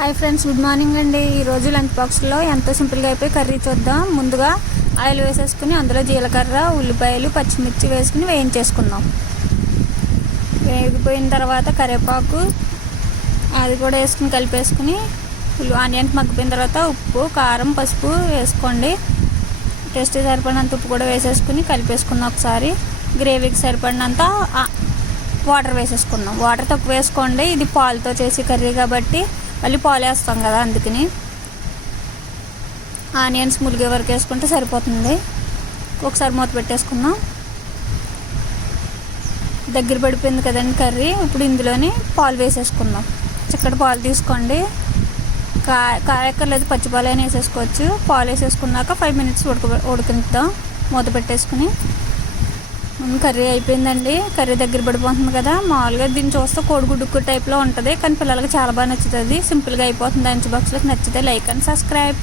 Hi friends, good morning అండి. ఈరోజు lunch బాక్స్లో ఎంతో సింపుల్గా అయిపోయి కర్రీ చూద్దాం. ముందుగా ఆయిల్ వేసేసుకుని అందులో జీలకర్ర, ఉల్లిపాయలు, పచ్చిమిర్చి వేసుకుని వేయించేసుకుందాం. వేగిపోయిన తర్వాత కరివేపాకు అది కూడా వేసుకుని కలిపేసుకుని ఆనియన్స్ మగ్గిపోయిన తర్వాత ఉప్పు, కారం, పసుపు వేసుకోండి. టేస్ట్ సరిపడినంత ఉప్పు కూడా వేసేసుకుని కలిపేసుకుందాం. ఒకసారి గ్రేవీకి సరిపడినంత వాటర్ వేసేసుకుందాం. వాటర్ తక్కువ వేసుకోండి, ఇది పాలతో చేసి కర్రీ కాబట్టి మళ్ళీ పాలు వేస్తాం కదా, అందుకని ఆనియన్స్ ములిగే వరకు వేసుకుంటే సరిపోతుంది. ఒకసారి మూత పెట్టేసుకుందాం. దగ్గర పడిపోయింది కదండి కర్రీ. ఇప్పుడు ఇందులోని పాలు వేసేసుకుందాం. చిక్కటి పాలు తీసుకోండి. కాయక్కర్లేదు, పచ్చి పాలు అయినా వేసేసుకోవచ్చు. పాలు వేసేసుకున్నాక 5 minutes ఉడకనిద్దాం మూత పెట్టేసుకుని. కర్రీ అయిపోయిందండి. కర్రీ దగ్గర పడిపోతుంది కదా. మామూలుగా దీన్ని చూస్తే కోడిగుడ్డు టైప్లో ఉంటుంది, కానీ పిల్లలకి చాలా బాగా నచ్చుతుంది. సింపుల్గా అయిపోతుంది. లంచ్ బాక్స్లోకి నచ్చితే లైక్ అండ్ సబ్స్క్రైబ్.